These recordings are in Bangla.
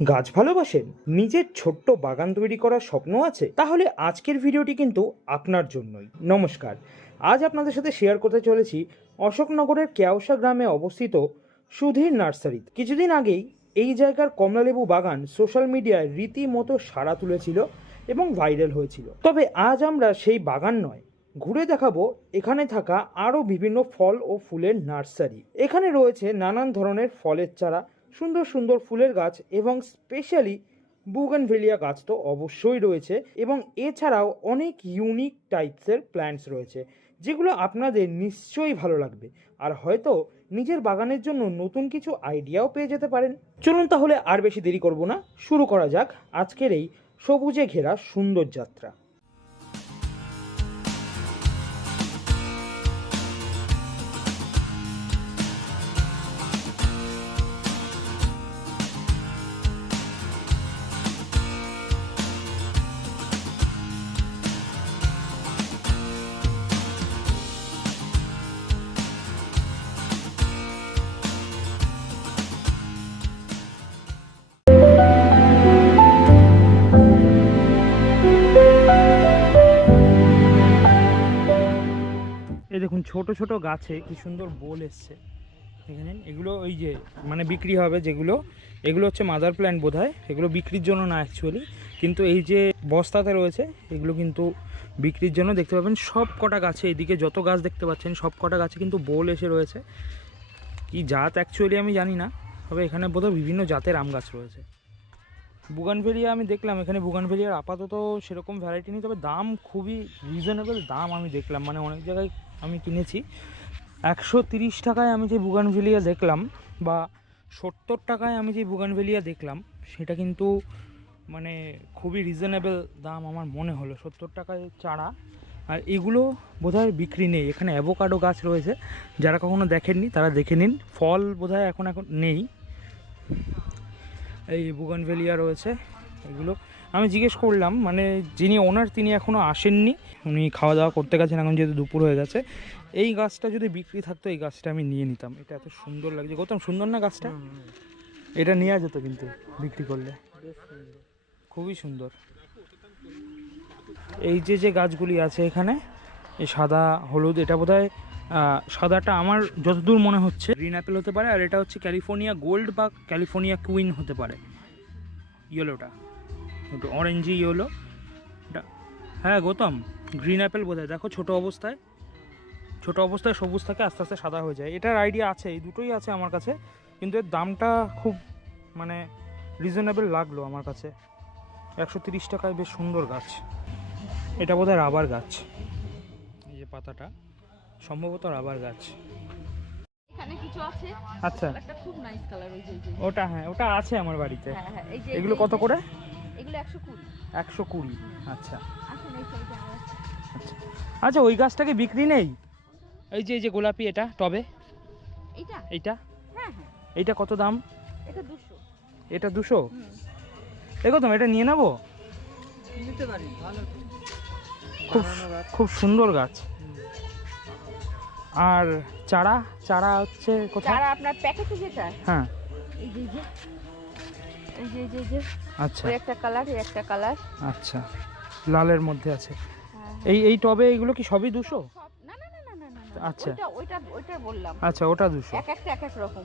গাছ ভালোবাসেন? নিজের ছোট্ট বাগান তৈরি করার স্বপ্ন আছে? তাহলে আজকের ভিডিওটি কিন্তু আপনার জন্যই। নমস্কার, আজ আপনাদের সাথে শেয়ার করতে চলেছি অশোকনগরের কেওসা গ্রামে অবস্থিত সুধীর নার্সারি। কিছুদিন আগেই এই জায়গার কমলালেবু বাগান সোশ্যাল মিডিয়ায় রীতিমতো সাড়া তুলেছিল এবং ভাইরাল হয়েছিল। তবে আজ আমরা সেই বাগান নয়, ঘুরে দেখাবো এখানে থাকা আরও বিভিন্ন ফল ও ফুলের নার্সারি। এখানে রয়েছে নানান ধরনের ফলের চারা, সুন্দর সুন্দর ফুলের গাছ এবং স্পেশালি বুগনভেলিয়া গাছ তো অবশ্যই রয়েছে, এবং এছাড়াও অনেক ইউনিক টাইপসের প্ল্যান্টস রয়েছে যেগুলো আপনাদের নিশ্চয়ই ভালো লাগবে, আর হয়তো নিজের বাগানের জন্য নতুন কিছু আইডিয়াও পেয়ে যেতে পারেন। চলুন তাহলে আর বেশি দেরি করব না, শুরু করা যাক আজকের এই সবুজে ঘেরা সুন্দর যাত্রা। এই দেখুন ছোট ছোট গাছে কি সুন্দর বোল এসছে এখানে। এগুলো ওই যে মানে বিক্রি হবে যেগুলো, এগুলো হচ্ছে মাদার প্ল্যান্ট বোধহয়, এগুলো বিক্রির জন্য না অ্যাকচুয়ালি, কিন্তু এই যে বস্তাতে রয়েছে এগুলো কিন্তু বিক্রির জন্য। দেখতে পাবেন সব কটা গাছে, এদিকে যত গাছ দেখতে পাচ্ছেন সব কটা গাছে কিন্তু বোল এসে রয়েছে। কি জাত অ্যাকচুয়ালি আমি জানি না, তবে এখানে বোধহয় বিভিন্ন জাতের আম গাছ রয়েছে। বুগানভেলিয়া আমি দেখলাম এখানে, বুগানভেলিয়ার আপাতত সেরকম ভ্যারাইটি নেই, তবে দাম খুবই রিজনেবল দাম আমি দেখলাম, মানে অনেক জায়গায় আমি কিনেছি 130 টাকায় আমি যে বুগানভেলিয়া দেখলাম, বা 70 টাকায় আমি যে বুগানভেলিয়া দেখলাম, সেটা কিন্তু মানে খুবই রিজনেবল দাম আমার মনে হলো। 70 টাকায় চারা। আর এগুলো বোধহয় বিক্রি নেই। এখানে অ্যাভোকাডো গাছ রয়েছে, যারা কখনো দেখেননি তারা দেখে নিন। ফল বোধহয় এখন নেই। এই বুগানভেলিয়া রয়েছে এগুলো। আমি জিজ্ঞেস করলাম, মানে যিনি ওনার তিনি এখনও আসেননি, উনি খাওয়া দাওয়া করতে গেছেন এখন যেহেতু দুপুর হয়ে গেছে। এই গাছটা যদি বিক্রি থাকতো এই গাছটা আমি নিয়ে নিতাম, এটা এত সুন্দর লাগছে। গৌতম, সুন্দর না গাছটা? এটা নেওয়া যেত কিন্তু বিক্রি করলে, খুবই সুন্দর। এই যে যে গাছগুলি আছে এখানে, এই সাদা হলুদ, এটা বোধহয় সাদাটা আমার যতদূর মনে হচ্ছে গ্রিন অ্যাপেল হতে পারে, আর এটা হচ্ছে ক্যালিফোর্নিয়া গোল্ড বা ক্যালিফোর্নিয়া কুইন হতে পারে। ইয়েলোটা একটু অরেঞ্জি ইয়েলো এটা। হ্যাঁ গৌতম, গ্রিন অ্যাপেল বোধহয়। দেখো ছোটো অবস্থায় সবুজ থাকে, আস্তে আস্তে সাদা হয়ে যায়। এটার আইডিয়া আছে, এই দুটোই আছে আমার কাছে, কিন্তু এর দামটা খুব মানে রিজনেবল লাগলো আমার কাছে। 130 টাকায় বেশ সুন্দর গাছ। এটা বোধহয় রাবার গাছ, এই যে পাতাটা সম্ভবত রাবার গাছ। এখানে কিছু আছে। আচ্ছা, একটা খুব নাইস কালার, ওই যে ওটা হ্যাঁ, ওটা আছে আমার বাড়িতে। হ্যাঁ হ্যাঁ, এই যে এগুলো কত করে? এগুলো 120। 120। আচ্ছা আসুন এই সাইডে আছে। আচ্ছা আচ্ছা, ওই গাছটাকে বিক্রি নেই? এই যে গোলাপি, এটা টবে, এইটা এইটা হ্যাঁ হ্যাঁ, এইটা কত দাম? এটা 200। এটা 200? দেখো তুমি এটা নিয়ে নেবো, নিতে পারি, ভালো তো। খুব খুব সুন্দর গাছ। আর চারা চারা হচ্ছে কোথায়? যারা আপনার প্যাকেটে যেটা, হ্যাঁ এই যে এই যে এই যে আচ্ছা ওই একটা কালার, এই একটা কালার। আচ্ছা, লালের মধ্যে আছে। হ্যাঁ এই টবে এইগুলো কি সবই 200? না না না না না না, আচ্ছা ওইটা বললাম। আচ্ছা, ওটা 200। এক একটা এক এক রকম।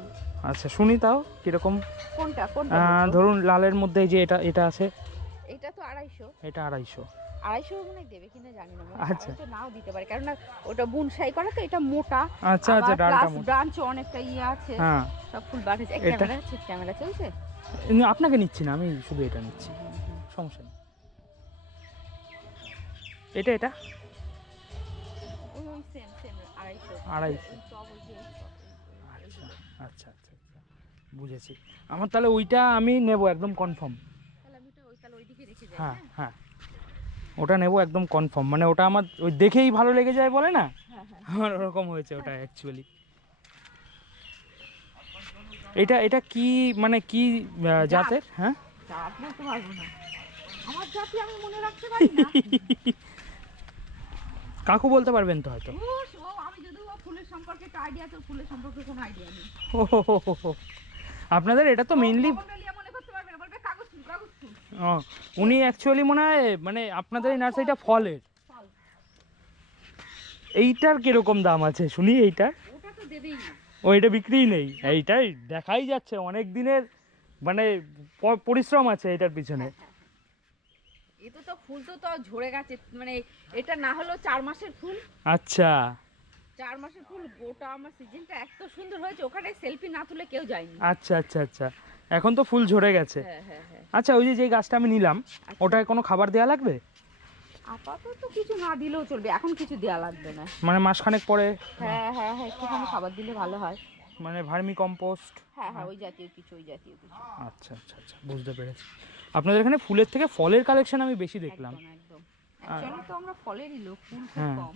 আচ্ছা শুনি তাও কিরকম। কোনটা কোনটা? ধরুন লালের মধ্যে এই যে এটা আছে, এটা তো 250। এটা 250। 250 মনে হয় দেবে কিনা জানি না, আচ্ছা। হয়তো নাও দিতে পারে, কারণ না ওটা বুনসাই করা তো, এটা মোটা। আচ্ছা আচ্ছা, ডালটা মোটা। ব্রাঞ্চ অনেকটা আছে। হ্যাঁ, সব ফুল বাড়ছে। এটা ক্যামেরা চলছে। আপনাকে নিচ্ছি না, আমি শুধু এটা নিচ্ছি, সমস্যা নেই। এটা ওই সেম 250। 250। আচ্ছা আচ্ছা আচ্ছা আচ্ছা, বুঝেছি। আমার তাহলে ওইটা আমি নেব একদম কনফার্ম। তাহলে ওইদিকে রেখে যাই। হ্যাঁ হ্যাঁ, ওটা নেব একদম কনফার্ম। মানে ওটা আমার ওই দেখেই ভালো লেগে যায় বলে না, আমার ওরকম হয়েছে ওটা অ্যাকচুয়ালি। এটা কি মানে কি জাতের? হ্যাঁ, জাত বলতে পারবো না, আমার জাতি আমি মনে রাখতে পারি না। কাকু বলতে পারবেন তো হয়তো। আমি যদি ফুলের সম্পর্কে একটা আইডিয়া, তো ফুলের সম্পর্কে কোনো আইডিয়া নেই। আপনাদের এটা তো মেইনলি মনে করতে পারবে না, বলবে ও উনি অ্যাকচুয়ালি মনে হয় মানে আপনাদের এই নার্সারিটা ফলের। ফল। এইটার কিরকম দাম আছে শুনি এইটার? ওটা তো দেবেই না। ও এটা বিক্রিই নেই, এইটাই দেখাই যাচ্ছে অনেক দিনের মানে পরিশ্রম আছে এটার পিছনে। এতো তো ফুল তো ঝরে গেছে, মানে এটা না হলেও 4 মাসের ফুল। আচ্ছা 4 মাসের ফুল, গোটা আমার সিজনটা এত সুন্দর হয়েছে, ওখানে সেলফি না তুলে কেউ যায়নি। আচ্ছা আচ্ছা আচ্ছা, এখন তো ফুল ঝরে গেছে। হ্যাঁ হ্যাঁ হ্যাঁ। আচ্ছা ওই যে গাছটা আমি নিলাম ওটায় কোনো খাবার দেওয়া লাগবে? আপাতত কিছু না দিলেও চলবে, এখন কিছু দেওয়া লাগবে না। মানে মাসখানেক পরে? হ্যাঁ হ্যাঁ হ্যাঁ, একটুখানি খাবার দিলে ভালো হয়। মানে ভার্মি কম্পোস্ট? হ্যাঁ হ্যাঁ, ওই জাতীয় কিছু, ওই জাতীয় কিছু। আচ্ছা আচ্ছা আচ্ছা, বুঝতে পেরেছি। আপনাদের এখানে ফুলের থেকে ফলের কালেকশন আমি বেশি দেখলাম। একদম একদম। অ্যাকচুয়ালি তো আমরা ফলেরই লোক, ফুল খুব হ্যাঁ। কম।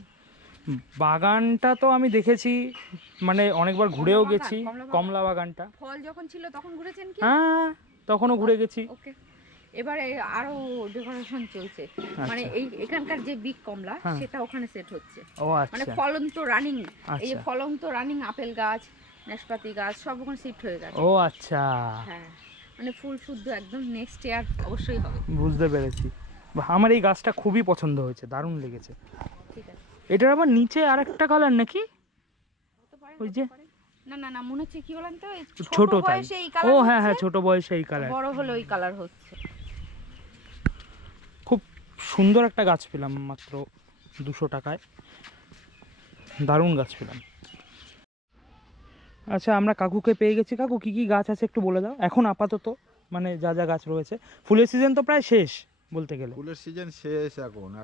বাগানটা তো আমি দেখেছি, মানে অনেকবার ঘুরেও কমলা বাগান, গেছি। কমলা বাগান। কমলা বাগানটা ফল যখন ছিল তখন ঘুরেছেন কি? হ্যাঁ তখনও ঘুরে গেছি। ওকে। এবারে আরো ডেকোরেশন চলছে, মানে এই এখানকার যে বিগ কমলা হ্যাঁ। সেটা ওখানে সেট হচ্ছে। ও মানে আচ্ছা ফলন্ত রানিং, এই যে আচ্ছা। ফলন্ত রানিং আপেল গাছ, নাশপাতি গাছ সব ওখানে শিফট হয়ে গেছে। ও আচ্ছা, হ্যাঁ, মানে ফুল শুদ্ধ একদম নেক্সট ইয়ার অবশ্যই হবে। বুঝতে পেরেছি। বাহ, আমার এই গাছটা খুবই পছন্দ হয়েছে, দারুণ লেগেছে। ঠিক আছে। এটার আবার নিচে আরেকটা কালার নাকি? হতে পারে, ওই হতে যে পারে। না না না, মনে হচ্ছে কি বলেন তো, এই ছোট তাই? বয়সে এই ও কালার, হ্যাঁ হ্যাঁ, ছোট বয়সে এই কালার। বড় হলো এই কালার হচ্ছে। খুব সুন্দর একটা গাছ পেলাম মাত্র 200 টাকায়, দারুণ গাছ পেলাম। আচ্ছা আমরা কাকুকে পেয়ে গেছি। কাকু কি কি গাছ আছে একটু বলে দাও এখন আপাতত, মানে যা যা গাছ রয়েছে। ফুলের সিজন তো প্রায় শেষ বলতে গেলে। ফুলের সিজন শেষ।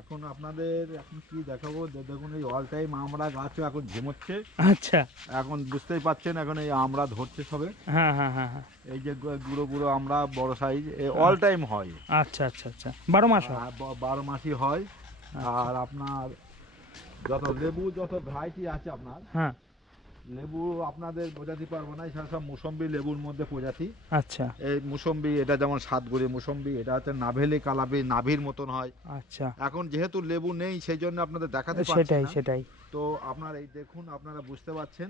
এখন আপনাদের এখন কি দেখাবো, দেখুন এই অল টাইম আমরা গাছও এখন ঝিমোচ্ছে। আচ্ছা এখন বুঝতেই পাচ্ছেন, এখন এই আমরা ধরছে সবে। হ্যাঁ হ্যাঁ হ্যাঁ হ্যাঁ। এই যে গুঁড়ো গুঁড়ো আমরা বড় সাইজ অল টাইম হয়। আচ্ছা আচ্ছা আচ্ছা, 12 মাস হয়? 12 মাসই হয়। আর আপনার যত লেবু যত ভ্যারাইটি আছে আপনার, হ্যাঁ লেবু আপনাদের বোঝাতে পারবো না, এছাড়া সব মুসম্বি লেবুর মধ্যে প্রজাতি। আচ্ছা এই মুসম্বি এটা যেমন সাতগুড়ি মুসম্বি, এটা হচ্ছে নাভেলি কালাবি, নাভির মতন হয়। আচ্ছা, এখন যেহেতু লেবু নেই সেই জন্য আপনাদের দেখাতে পারছি সেটাই না। সেটাই। তো আপনার এই দেখুন, আপনারা বুঝতে পাচ্ছেন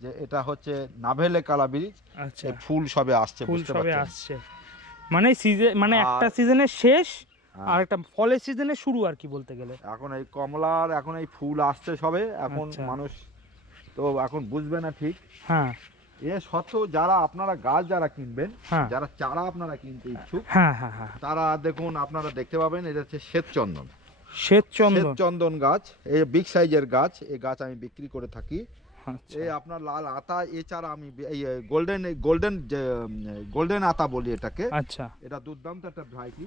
যে এটা হচ্ছে নাভেলে কালাবি। আচ্ছা, এই ফুল সবে আসছে, ফুল বুঝতে সবে পাচ্ছেন। আসছে, মানে সিজন, মানে একটা আর- সিজনের শেষ হ্যাঁ। আর একটা ফলের সিজনের শুরু আর কি বলতে গেলে। এখন এই কমলার এখন এই ফুল আসছে সবে, এখন আচ্ছা। মানুষ তো এখন বুঝবে না ঠিক। হ্যাঁ এ সত্ত্বেও যারা আপনারা গাছ যারা কিনবেন, হ্যাঁ যারা চারা আপনারা কিনতে ইচ্ছুক, হ্যাঁ হ্যাঁ হ্যাঁ। তারা দেখুন আপনারা দেখতে পাবেন, এটা হচ্ছে শ্বেতচন্দন। শ্বেতচন্দন, শ্বেতচন্দন গাছ, এই বিগ সাইজের গাছ, এই গাছ আমি বিক্রি করে থাকি। আচ্ছা এই আপনার লাল আতা, এছাড়া আমি এই গোল্ডেন আতা বলি এটাকে। আচ্ছা এটা দুর্দান্ত একটা ভ্যারাইটি।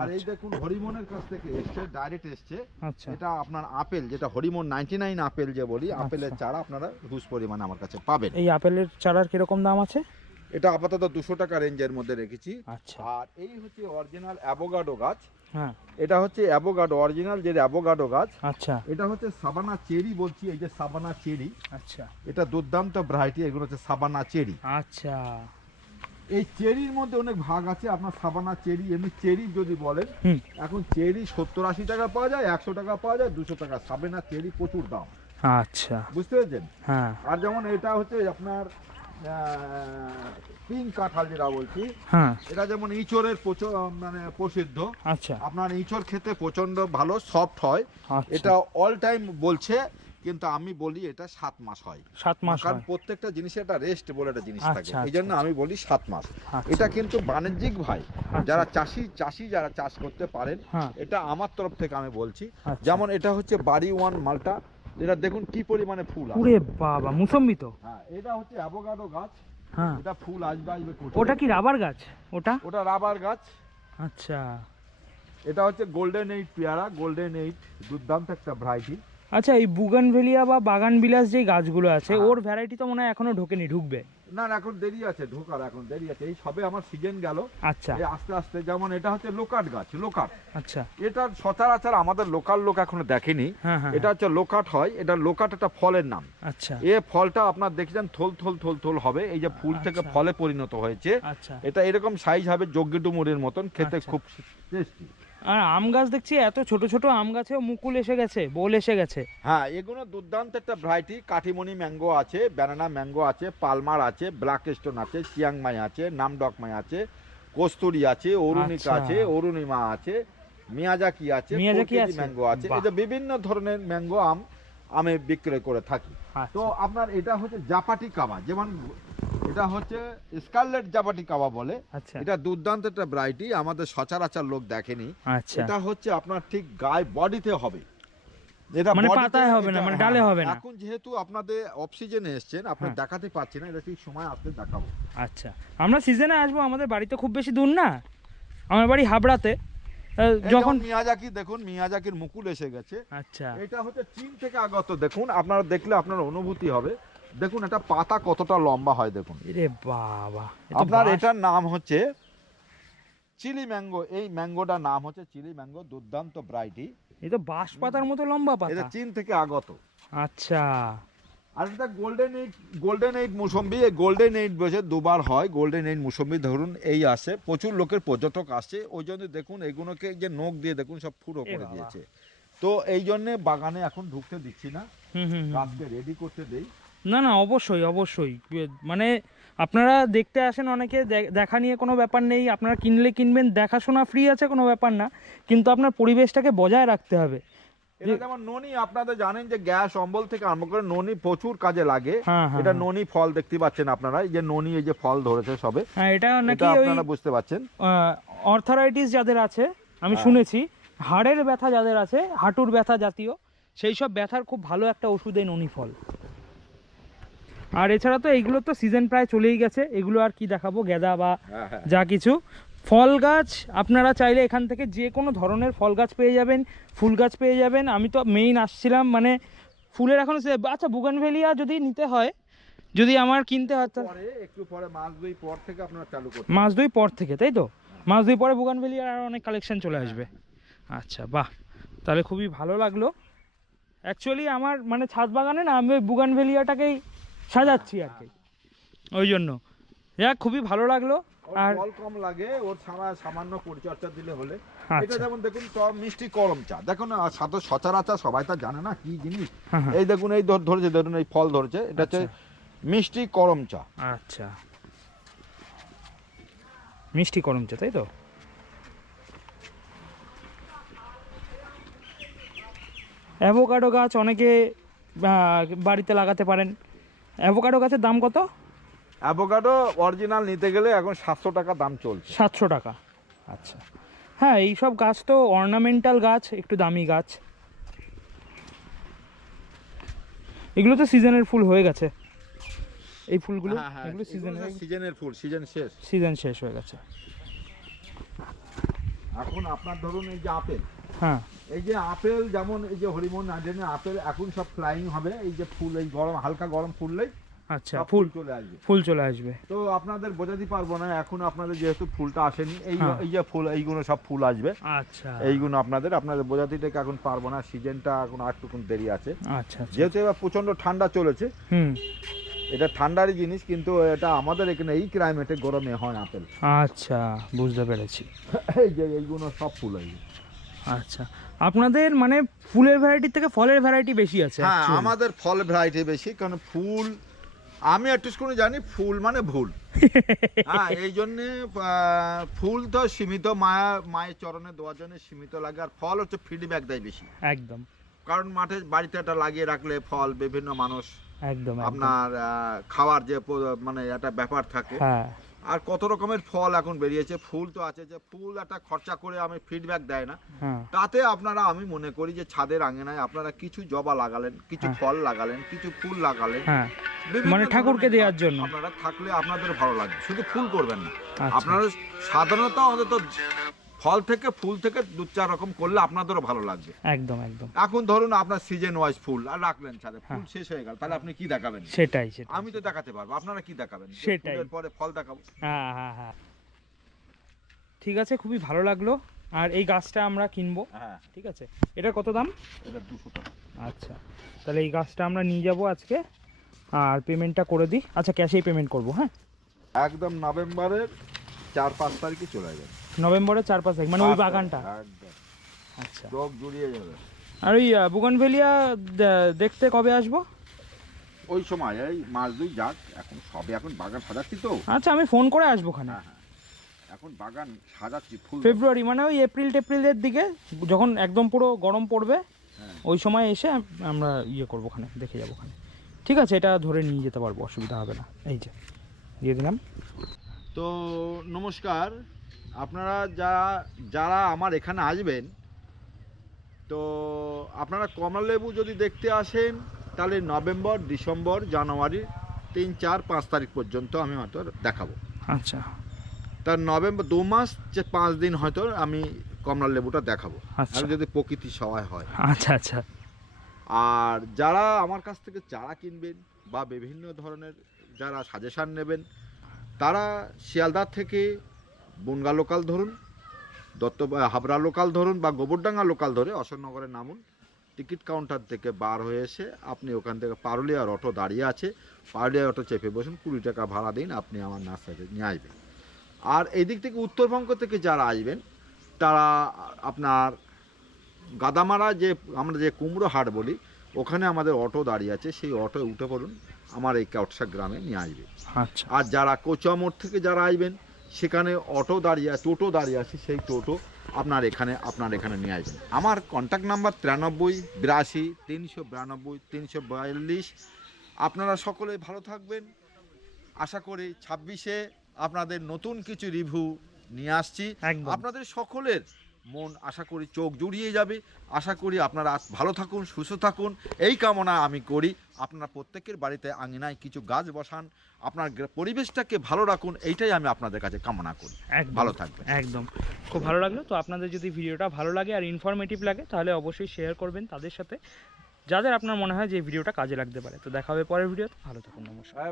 আর এই দেখুন হরিমনের কাছ থেকে এসছে, ডাইরেক্ট এসছে। আচ্ছা এটা আপনার আপেল, যেটা হরিমন 99 আপেল যে বলি, আপেলের আচ্ছা। চারা আপনারা হিউজ পরিমাণে আমার কাছে পাবেন। এই আপেলের চারার কিরকম দাম আছে? এটা আপাতত 200 টাকা রেঞ্জের মধ্যে রেখেছি। আচ্ছা আর এই হচ্ছে অরিজিনাল অ্যাভোকাডো গাছ। হ্যাঁ এটা হচ্ছে অ্যাভোকাডো, অরিজিনাল যে অ্যাভোকাডো গাছ। আচ্ছা এটা হচ্ছে সাবানা চেরি বলছি, এই যে সাবানা চেরি, আচ্ছা এটা দুর্দান্ত ভ্যারাইটি। এগুলো হচ্ছে সাবানা চেরি। আচ্ছা এই চেরির মধ্যে অনেক ভাগ আছে। আপনার সাবানা চেরি, এমনি চেরি যদি বলেন, হুম এখন চেরি 70-80 টাকা পাওয়া যায়, 100 টাকা পাওয়া যায়, 200 টাকা। সাবানা চেরি প্রচুর দাম, আচ্ছা বুঝতে পেরেছেন। হ্যাঁ আর যেমন এটা হচ্ছে আপনার পিঙ্ক কাঁঠাল যেটা বলছি, হ্যাঁ এটা যেমন ইঁচড়ের মানে প্রসিদ্ধ। আচ্ছা আপনার ইঁচড় খেতে প্রচন্ড ভালো, সফট হয়। আচ্ছা। এটা অল টাইম বলছে, কিন্তু আমি বলি এটা 7 মাস হয়। 7 মাস কারণ হয়। প্রত্যেকটা জিনিসের একটা রেস্ট বলে একটা জিনিস থাকে, আচ্ছা, এই জন্য আমি বলি 7 মাস। আচ্ছা। এটা কিন্তু বাণিজ্যিক ভাই, আচ্ছা। যারা চাষি যারা চাষ করতে পারেন, হ্যাঁ। এটা আমার তরফ থেকে আমি বলছি। আচ্ছা। যেমন এটা হচ্ছে বাড়ি ওয়ান মালটা, এটা দেখুন কি পরিমাণে ফুল আছে। ওরে বাবা, মুসম্বি তো। হ্যাঁ, এটা হচ্ছে অ্যাভোকাডো গাছ। হ্যাঁ, এটা ফুল আসবে করছে। ওটা কি রাবার গাছ? ওটা রাবার গাছ। আচ্ছা এটা হচ্ছে গোল্ডেন 8 পেয়ারা, গোল্ডেন 8 দুর্দান্ত একটা ভ্যারাইটি। আচ্ছা, এই বুগানভেলিয়া বা বাগান বিলাস যে গাছগুলো আছে, হ্যাঁ। ওর ভ্যারাইটি তো মনে হয় এখনো ঢোকেনি, ঢুকবে? না না, এখন দেরি আছে ঢোকার, এখন দেরি আছে। এই সবে আমার সিজন গেল। আচ্ছা এই আস্তে আস্তে, যেমন এটা হচ্ছে লোকাট গাছ, লোকাট। আচ্ছা এটা সচরাচর আমাদের লোকাল লোক এখনো দেখেনি। হ্যাঁ হ্যাঁ এটা হচ্ছে লোকাট হয়, এটা লোকাট একটা ফলের নাম। আচ্ছা এ ফলটা আপনার দেখেছেন থল থল থল থল হবে, এই যে ফুল থেকে আচ্ছা। ফলে পরিণত হয়েছে। আচ্ছা। এটা এরকম সাইজ হবে যজ্ঞি ডুমুরের মতন, খেতে আচ্ছা। খুব টেস্টি। আর আম গাছ দেখছি এত ছোট ছোট আম গাছেও মুকুল এসে গেছে, বোল এসে গেছে। হ্যাঁ, এগুলো দুর্দান্ত একটা ভ্যারাইটি। কাঠিমণি ম্যাঙ্গো আছে, ব্যানানা ম্যাঙ্গো আছে, পালমার আছে, ব্ল্যাক স্টোন আছে, চিয়াংমাই আছে, নামডকমাই আছে, কস্তুরি আছে, অরুণিকা আচ্ছা। আছে, অরুণিমা আছে, মিয়াজাকি আছে, মিয়াজাকি আছে? ম্যাঙ্গো আছে, বাহ। এটা বিভিন্ন ধরনের ম্যাঙ্গো আমি বিক্রয় করে থাকি। আচ্ছা। তো আপনার এটা হচ্ছে জাপাটি কাবা, যেমন এটা হচ্ছে স্কারলেট জাপাটি কাবা বলে। আচ্ছা এটা দুর্দান্ত একটা ভ্যারাইটি, আমাদের সচরাচর লোক দেখেনি। আচ্ছা, এটা হচ্ছে আপনার ঠিক গায়ে বডিতে হবে, এটা মানে body তে পাতায় হবে না, এটা- মানে হ্যাঁ, ডালে হবে না। এখন যেহেতু আপনাদের অফ সিজনে এসেছেন, আপনার হ্যাঁ। দেখাতে পাচ্ছি না, এটা ঠিক সময় আসতে দেখাবো। আচ্ছা, আমরা সিজনে আসবো, আমাদের বাড়িতে খুব বেশি দূর না, আমার বাড়ি হাবড়াতে। এই যখন যেমন মিয়াজাকি দেখুন, মিয়াজাকির মুকুল এসে গেছে। আচ্ছা এটা হচ্ছে চীন থেকে আগত, দেখুন আপনারা দেখলে আপনার অনুভূতি হবে। দেখুন এটা পাতা কতটা লম্বা হয় দেখুন। রে বাবা, এ তো আপনার বাস- এটার নাম হচ্ছে চিলি ম্যাঙ্গো, এই ম্যাঙ্গোটার নাম হচ্ছে চিলি ম্যাঙ্গো, দুর্দান্ত ভ্যারাইটি। এ তো বাঁশ পাতার মতো লম্বা এটা পাতা। চীন থেকে আগত। আচ্ছা আর এটা গোল্ডেন এইট মুসম্বি, এই গোল্ডেন এইট বছর দুবার হয়। গোল্ডেন এইট মুসম্বি ধরুন এই আসে, প্রচুর লোকের পর্যটক আসছে, ওই জন্য দেখুন এগুলোকে যে নখ দিয়ে দেখুন সব ফুটো এ করে বাবা। দিয়েছে। তো এই জন্যে বাগানে এখন ঢুকতে দিচ্ছি না, হুম হুম হুম। গাছকে রেডি করতে দেই। না না, অবশ্যই অবশ্যই, মানে আপনারা দেখতে আসেন অনেকে, দেখা নিয়ে কোনো ব্যাপার নেই, আপনারা কিনলে কিনবেন, দেখাশোনা ফ্রি আছে, কোনো ব্যাপার না, কিন্তু আপনার পরিবেশটাকে বজায় রাখতে হবে। এটা যেমন ননি, আপনারা জানেন যে গ্যাস অম্বল থেকে আরম্ভ করে ননি প্রচুর কাজে লাগে। হ্যাঁ হ্যাঁ এটা হ্যাঁ। ননি ফল দেখতে পাচ্ছেন আপনারা, এই যে ননি, এই যে ফল ধরেছে সবে, হ্যাঁ, এটা নাকি এটা ওই আপনারা বুঝতে পাচ্ছেন। অর্থারাইটিস যাদের আছে, আমি হ্যাঁ। শুনেছি, হাড়ের ব্যথা যাদের আছে, হাঁটুর ব্যথা জাতীয়, সেই সব ব্যথার খুব ভালো একটা ওষুধ এই ননি ফল। আর এছাড়া তো এইগুলো তো সিজন প্রায় চলেই গেছে, এগুলো আর কি দেখাবো, গেঁদা বা হ্যাঁ হ্যাঁ। যা কিছু ফল গাছ আপনারা চাইলে এখান থেকে যে কোনো ধরনের ফল গাছ পেয়ে যাবেন, ফুল গাছ পেয়ে যাবেন। আমি তো মেইন আসছিলাম মানে ফুলের এখন আচ্ছা, বুগানভেলিয়া যদি নিতে হয়, যদি আমার কিনতে হয়, পরে একটু পরে মাস দুই পর থেকে আপনারা চালু করতে মাস দুই পর থেকে, তাই তো? মাস দুই পরে বুগানভেলিয়ার আর অনেক কালেকশন চলে আসবে। আচ্ছা বাহ, তাহলে খুবই ভালো লাগলো। অ্যাকচুয়ালি আমার মানে ছাদ বাগানে না, আমি ওই বুগানভেলিয়াটাকেই সাজাচ্ছি আর কি, ওই জন্য। যাক, খুবই ভালো লাগলো। ওর আর জল কম লাগে, ওর সামান্য পরিচর্যা দিলে হলে। এটা আচ্ছা যেমন দেখুন টক মিষ্টি করম চা, দেখুন সাথে সচরাচর সবাই তো জানে না কি জিনিস। হ্যাঁ হ্যাঁ। এই দেখুন এই ধরেছে, ধরুন এই ফল ধরেছে, এটা হচ্ছে মিষ্টি করম চা। আচ্ছা, মিষ্টি করম চা, তাই তো? অ্যাভোকাডো গাছ অনেকে বাড়িতে লাগাতে পারেন। অ্যাভোকাডো গাছের দাম কত? অ্যাভোকাডো অরিজিনাল নিতে গেলে এখন 700 টাকা দাম চলছে। 700 টাকা। আচ্ছা, হ্যাঁ, এইসব গাছ তো অর্নামেন্টাল গাছ, একটু দামি গাছ। এগুলো তো সিজনের ফুল হয়ে গেছে, এই ফুলগুলো, এগুলো সিজনের ফুল, সিজন শেষ। সিজন শেষ হয়ে গেছে। এখন আপনার ধরুন এই যে আপেল, হ্যাঁ এই যে আপেল, যেমন এই যে হরিমোহন নার্ডেনের আপেল এখন সব ফ্লাইং হবে, এই যে ফুল, এই গরম হালকা গরম ফুললেই আচ্ছা, সব ফুল চলে আসবে। ফুল চলে আসবে। তো আপনাদের বোঝাতে পারবো না, এখন আপনাদের যেহেতু ফুলটা আসেনি, হ্যাঁ। এই যে ফুল, এইগুলো সব ফুল আসবে। আচ্ছা এইগুলো আপনাদের বোঝাতে এখন পারবো না, সিজনটা এখন আরেকটুকুন দেরি আছে। আচ্ছা আচ্ছা। যেহেতু এবার প্রচন্ড ঠান্ডা চলেছে, হুম, এটা ঠান্ডারই জিনিস, কিন্তু এটা আমাদের এখানে এই ক্লাইমেটে গরমে হয় আপেল। আচ্ছা, বুঝতে পেরেছি। এই যে এইগুলো সব ফুল আসবে। আচ্ছা, আপনাদের মানে ফুলের ভ্যারাইটি থেকে ফলের ভ্যারাইটি বেশি আছে হ্যাঁ, actually। আমাদের ফল ভ্যারাইটি বেশি, কারণ ফুল আমি একটু করে জানি, ফুল মানে ভুল। হ্যাঁ, এই জন্যে ফুল তো সীমিত, মায়ের চরণে দেওয়ার জন্য সীমিত লাগে, আর ফল হচ্ছে ফিডব্যাক দেয় বেশি। একদম কারণ মাঠে বাড়িতে একটা লাগিয়ে রাখলে ফল বিভিন্ন মানুষ একদম একদম। আপনার খাওয়ার যে মানে একটা ব্যাপার থাকে। হ্যাঁ আর কত রকমের ফল এখন বেরিয়েছে, ফুল তো আছে, যে ফুল একটা খরচা করে আমি ফিডব্যাক দেয় না, হ্যাঁ তাতে আপনারা, আমি মনে করি যে ছাদের আঙিনায় আপনারা কিছু জবা লাগালেন, কিছু হ্যাঁ। ফল লাগালেন, কিছু ফুল লাগালেন, হ্যাঁ, বিভিন্ন মানে ঠাকুরকে ধরনের দেওয়ার গাছ জন্য। আপনারা থাকলে আপনাদের ভালো লাগবে। শুধু ফুল করবেন না, আচ্ছা। আপনারা সাধারণত অন্তত ফল থেকে ফুল থেকে 2-4 রকম করলে আপনাদেরও ভালো লাগবে। একদম একদম। এখন ধরুন আপনার সিজন ওয়াইজ ফুল আর রাখলেন ছাদে, ফুল হ্যাঁ। শেষ হয়ে গেল, তাহলে আপনি কি দেখাবেন? সেটাই সেটাই। আমি তো দেখাতে পারবো, আপনারা কি দেখাবেন? যে সেটাই। ফুলের পরে ফল দেখাবো। হ্যাঁ হ্যাঁ হ্যাঁ, ঠিক আছে, খুবই ভালো লাগলো। আর এই গাছটা আমরা কিনবো, হ্যাঁ, ঠিক আছে? এটার কত দাম? এটা 200 টাকা। আচ্ছা, তাহলে এই গাছটা আমরা নিয়ে যাব আজকে, আর পেমেন্টটা করে দিই। আচ্ছা, ক্যাশেই পেমেন্ট করবো। হ্যাঁ, একদম নভেম্বরের 4-5 তারিখে চলে যাবে। নভেম্বরের 4-5 তারিখ, মানে ওই বাগানটা? একদম আচ্ছা। চোখ জুড়িয়ে যাবে। আর ওই বুগানভেলিয়া দেখতে কবে আসবো? ওই সময় এই মাস দুই যাক, এখন সবে এখন বাগান সাজাচ্ছি তো। আচ্ছা, আমি ফোন করে আসবো ওখানে। হ্যাঁ হ্যাঁ, এখন বাগান সাজাচ্ছি ফুল। ফেব্রুয়ারি মানে ওই এপ্রিলের দিকে যখন একদম পুরো গরম পড়বে হ্যাঁ। ওই সময় এসে আমরা ইয়ে করবো, ওখানে দেখে যাবো ওখানে। ঠিক আছে, এটা ধরে নিয়ে যেতে পারবো, অসুবিধা হবে না। এই যে দিয়ে দিলাম। তো নমস্কার, আপনারা যারা আমার এখানে আসবেন, তো আপনারা কমলালেবু যদি দেখতে আসেন তাহলে নভেম্বর, ডিসেম্বর, জানুয়ারি 3, 4, 5 তারিখ পর্যন্ত আমি হয়তো দেখাবো। আচ্ছা তার নভেম্বর 2 মাস 5 দিন হয়তো আমি কমলালেবুটা দেখাবো, আচ্ছা আর যদি প্রকৃতি সহায় হয়। আচ্ছা আচ্ছা আর যারা আমার কাছ থেকে চারা কিনবেন বা বিভিন্ন ধরনের যারা সাজেশান নেবেন, তারা শিয়ালদা থেকে বনগা লোকাল ধরুন, হাবড়া লোকাল ধরুন বা গোবরডাঙ্গা লোকাল ধরে অশোকনগরে নামুন। টিকিট কাউন্টার থেকে বার হয়ে এসে আপনি ওখান থেকে পারুলিয়ার অটো দাঁড়িয়ে আছে, পারুলিয়ার অটো চেপে বসুন, 20 টাকা ভাড়া দিন, আপনি আমার নার্সারিতে নিয়ে আসবেন। আর এই দিক থেকে উত্তরবঙ্গ থেকে যারা আসবেন তারা আপনার গাদামারা যে আমরা যে কুমড়ো হাট বলি, ওখানে আমাদের অটো দাঁড়িয়ে আছে, সেই অটোয় উঠে পড়ুন, আমার এই কাউটসা গ্রামে নিয়ে আসবে। আচ্ছা আর যারা কোচামোড় থেকে যারা আসবেন সেখানে টোটো দাঁড়িয়ে আছে, সেই টোটো আপনার এখানে নিয়ে আসবেন। আমার কন্ট্যাক্ট নাম্বার 93 82 392 342। আপনারা সকলে ভালো থাকবেন। আশা করি 26-এ আপনাদের নতুন কিছু রিভিউ নিয়ে আসছি। একদম। আপনাদের সকলের মন আশা করি চোখ জুড়িয়ে যাবে। আশা করি আপনারা ভালো থাকুন, সুস্থ থাকুন, এই কামনা আমি করি। আপনারা প্রত্যেকের বাড়িতে আঙিনায় কিছু গাছ বসান, আপনার পরিবেশটাকে ভালো রাখুন, এইটাই আমি আপনাদের কাছে কামনা করি। একদম ভালো থাকবেন। একদম, খুব ভালো লাগলো। তো আপনাদের যদি ভিডিওটা ভালো লাগে আর ইনফরমেটিভ লাগে তাহলে অবশ্যই শেয়ার করবেন তাদের সাথে, যাদের আপনার মনে হয় যে এই ভিডিওটা কাজে লাগতে পারে। তো দেখা হবে পরের ভিডিওতে, ভালো থাকুন, নমস্কার।